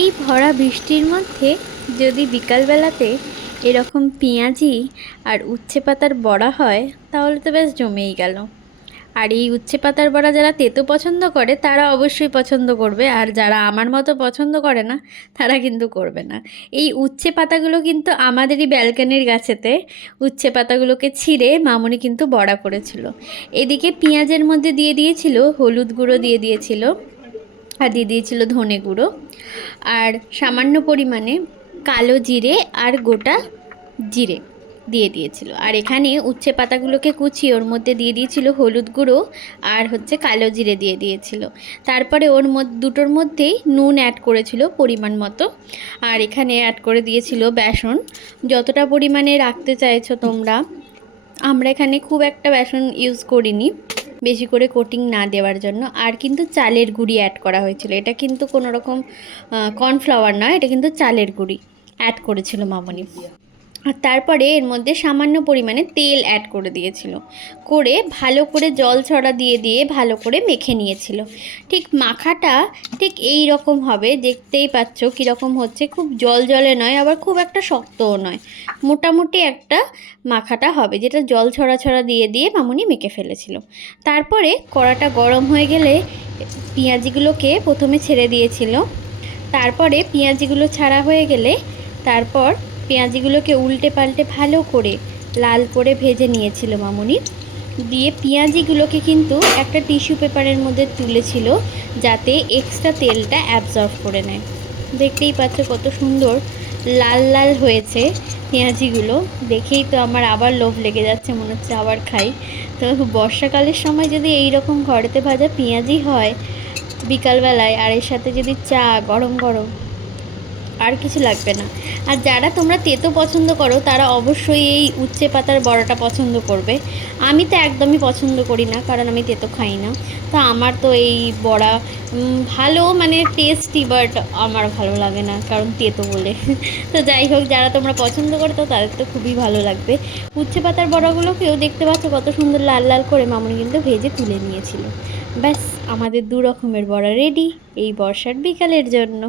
এই ভরা বৃষ্টির মধ্যে যদি বিকালবেলাতে এরকম পেঁয়াজি আর উচ্ছে পাতার বড়া হয় তাহলে তো বেশ জমেই গেল। আর এই উচ্ছে পাতার বড়া যারা তেতো পছন্দ করে তারা অবশ্যই পছন্দ করবে, আর যারা আমার মতো পছন্দ করে না তারা কিন্তু করবে না। এই উচ্ছে পাতাগুলো কিন্তু আমাদেরই ব্যালকনির গাছেতে উচ্ছে পাতাগুলোকে ছিঁড়ে মামুনি কিন্তু বড়া করেছিল। এদিকে পেঁয়াজের মধ্যে দিয়ে দিয়েছিল হলুদ গুঁড়ো, দিয়ে দিয়েছিল আর দিয়ে দিয়েছিল ধনে গুঁড়ো, আর সামান্য পরিমাণে কালো জিরে আর গোটা জিরে দিয়ে দিয়েছিল। আর এখানে উচ্ছে পাতাগুলোকে কুচিয়ে ওর মধ্যে দিয়ে দিয়েছিল হলুদ গুঁড়ো আর কালো জিরে দিয়ে দিয়েছিল। তারপরে ওর মধ্যে দুটোর মধ্যেই নুন অ্যাড করেছিল পরিমাণ মতো, আর এখানে অ্যাড করে দিয়েছিল বেসন। যতটা পরিমাণে রাখতে চাইছো তোমরা, আমরা এখানে খুব একটা বেসন ইউজ করিনি বেশি করে কোটিং না দেওয়ার জন্য। আর কিন্তু চালের গুঁড়ি অ্যাড করা হয়েছিল, এটা কিন্তু কোনো রকম কর্নফ্লাওয়ার নয়, এটা কিন্তু চালের গুঁড়ি অ্যাড করেছিল মামনি। আর তারপরে এর মধ্যে সামান্য পরিমাণে তেল অ্যাড করে দিয়েছিল, করে ভালো করে জল ছড়া দিয়ে দিয়ে ভালো করে মেখে নিয়েছিল। ঠিক মাখাটা ঠিক এই রকম হবে, দেখতেই পাচ্ছ কীরকম হচ্ছে, খুব জল জলে নয় আবার খুব একটা শক্তও নয়, মোটামুটি একটা মাখাটা হবে, যেটা জল ছড়া ছড়া দিয়ে দিয়ে মামুনি মেখে ফেলেছিল। তারপরে কড়াটা গরম হয়ে গেলে পেঁয়াজিগুলোকে প্রথমে ছেড়ে দিয়েছিল। তারপরে পেঁয়াজিগুলো ছাড়া হয়ে গেলে তারপর পেঁয়াজিগুলোকে উল্টে পাল্টে ভালো করে লাল করে ভেজে নিয়েছিল মামুনি। দিয়ে পেঁয়াজিগুলোকে কিন্তু একটা টিস্যু পেপারের মধ্যে তুলেছিল যাতে এক্সট্রা তেলটা অ্যাবজর্ব করে নেয়। দেখতেই পাচ্ছ কত সুন্দর লাল লাল হয়েছে পেঁয়াজিগুলো, দেখেই তো আমার আবার লোভ লেগে যাচ্ছে, মনে হচ্ছে আবার খাই। তো বর্ষাকালের সময় যদি এই রকম ঘরেতে ভাজা পেঁয়াজি হয় বিকালবেলায়, আর এর সাথে যদি চা গরম গরম, আর কিছু লাগবে না। আর যারা তোমরা তেতো পছন্দ করো তারা অবশ্যই এই উচ্ছে পাতার বড়াটা পছন্দ করবে। আমি তো একদমই পছন্দ করি না, কারণ আমি তেতো খাই না। তো আমার তো এই বড়া ভালো মানে টেস্টি, বাট আমার ভালো লাগে না কারণ তেতো বলে। তো যাই হোক, যারা তোমরা পছন্দ করো তো তাদের তো খুবই ভালো লাগবে। উচ্ছে পাতার বড়াগুলোকেও দেখতে পাচ্ছ কত সুন্দর লাল লাল করে মামুনি কিন্তু ভেজে তুলে নিয়েছিল। ব্যাস, আমাদের দু রকমের বড়া রেডি এই বর্ষার বিকালের জন্য।